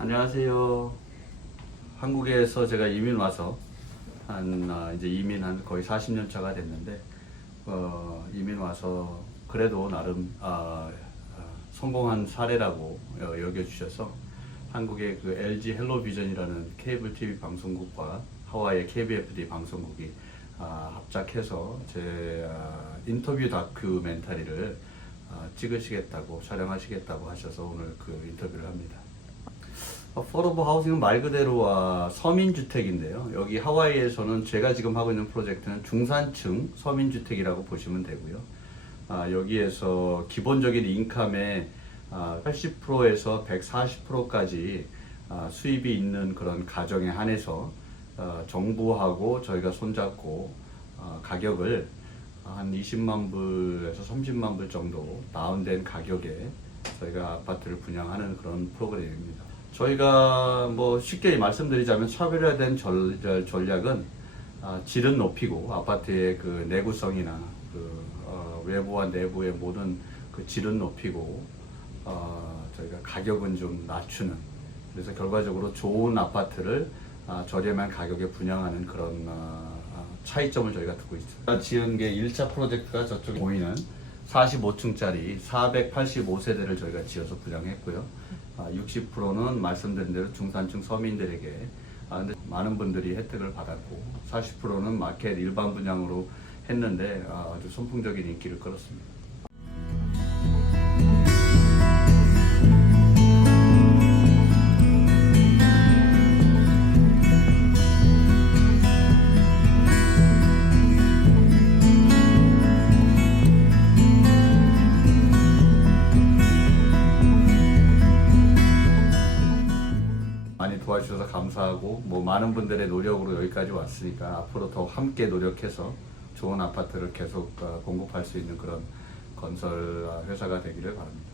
안녕하세요. 한국에서 제가 이민 와서 한 아, 이제 이민 한 거의 40년 차가 됐는데 어, 이민 와서 그래도 나름 아, 아, 성공한 사례라고 어, 여겨주셔서 한국의 그 LG 헬로비전이라는 케이블 TV 방송국과 하와이의 KBFD 방송국이 아, 합작해서 제 아, 인터뷰 다큐멘터리를 아, 찍으시겠다고 촬영하시겠다고 하셔서 오늘 그 인터뷰를 합니다. 어포러브 하우싱은 말 그대로 아, 서민주택인데요. 여기 하와이에서는 제가 지금 하고 있는 프로젝트는 중산층 서민주택이라고 보시면 되고요. 아, 여기에서 기본적인 인컴의 아, 80%에서 140%까지 아, 수입이 있는 그런 가정에 한해서 어, 정부하고 저희가 손잡고 어, 가격을 한 20만 불에서 30만 불 정도 다운된 가격에 저희가 아파트를 분양하는 그런 프로그램입니다. 저희가 뭐 쉽게 말씀드리자면 차별화된 전, 전- 전략은 아, 질은 높이고 아파트의 그 내구성이나 그 어, 외부와 내부의 모든 그 질은 높이고 어, 저희가 가격은 좀 낮추는 그래서 결과적으로 좋은 아파트를 아, 저렴한 가격에 분양하는 그런 어, 어, 차이점을 저희가 두고 있습니다. 지은 게 1차 프로젝트가 저쪽에 보이는 45층짜리 485세대를 저희가 지어서 분양했고요. 아, 60%는 말씀드린 대로 중산층 서민들에게 아, 많은 분들이 혜택을 받았고 40%는 마켓 일반 분양으로 했는데 아, 아주 선풍적인 인기를 끌었습니다. 도와주셔서 감사하고 뭐 많은 분들의 노력으로 여기까지 왔으니까 앞으로 더 함께 노력해서 좋은 아파트를 계속 어, 공급할 수 있는 그런 건설 어, 회사가 되기를 바랍니다.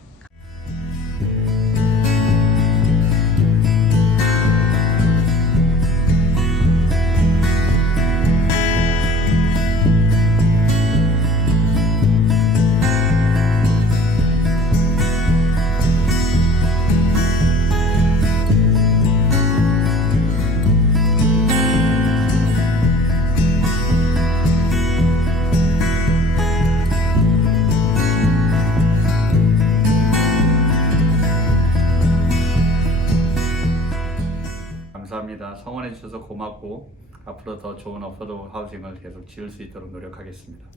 성원해 주셔서 고맙고 앞으로 더 좋은 어퍼더블 하우징을 계속 지을 수 있도록 노력하겠습니다.